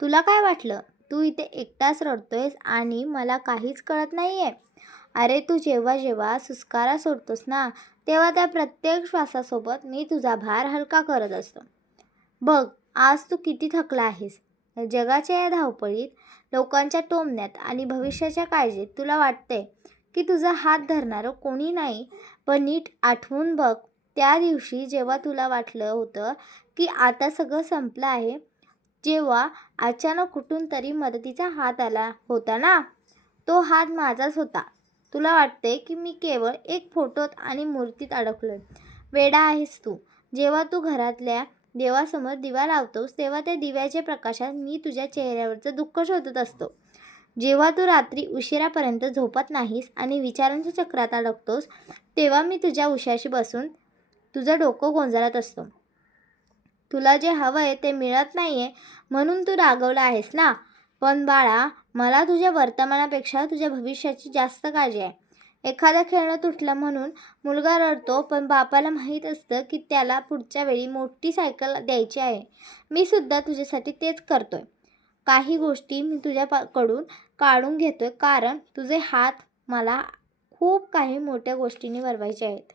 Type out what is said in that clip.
तुला काय वाटलं? तू इथे एकटाच रडतोयस आणि मला काहीच कळत नाही आहे? अरे, तू जेव्हा जेव्हा सुस्कारा सोडतोस ना, तेव्हा त्या प्रत्येक श्वासासोबत मी तुझा भार हलका करत असतो. बघ, आज तू किती थकला आहेस. जगाच्या या धावपळीत, लोकांच्या टोमण्यात आणि भविष्याच्या काळजीत तुला वाटतंय की तुझा हात धरणारं कोणी नाही. पण नीट आठवून बघ, त्या दिवशी जेव्हा तुला वाटलं होतं की आता सगळं संपलं आहे, जेव्हा अचानक कुठून तरी मदतीचा हात आला होता ना, तो हात माझाच होता. तुला वाटते की मी केवळ एक फोटोत आणि मूर्तीत अडकलोय. वेडा आहेस तू. जेव्हा तू घरातल्या देवासमोर दिवा लावतोस, तेव्हा त्या दिव्याच्या प्रकाशात मी तुझ्या चेहऱ्यावरचं दुःख शोधत असतो. जेव्हा तू रात्री उशिरापर्यंत झोपत नाहीस आणि विचारांच्या चक्रात अडकतोस, तेव्हा मी तुझ्या उशाशी बसून तुझं डोकं गोंजारत असतो. तुला जे हवं आहे ते मिळत नाही आहे म्हणून तू रागवला आहेस ना. पण बाळा, मला तुझ्या वर्तमानापेक्षा तुझ्या भविष्याची जास्त काळजी आहे. एखादं खेळणं तुटलं म्हणून मुलगा रडतो, पण बापाला माहीत असतं की त्याला पुढच्या वेळी मोठी सायकल द्यायची आहे. मी सुद्धा तुझ्यासाठी तेच करतोय. काही गोष्टी मी तुझ्याकडून काढून घेतोय, कारण तुझे हात मला खूप काही मोठ्या गोष्टींनी वरवायचे आहेत.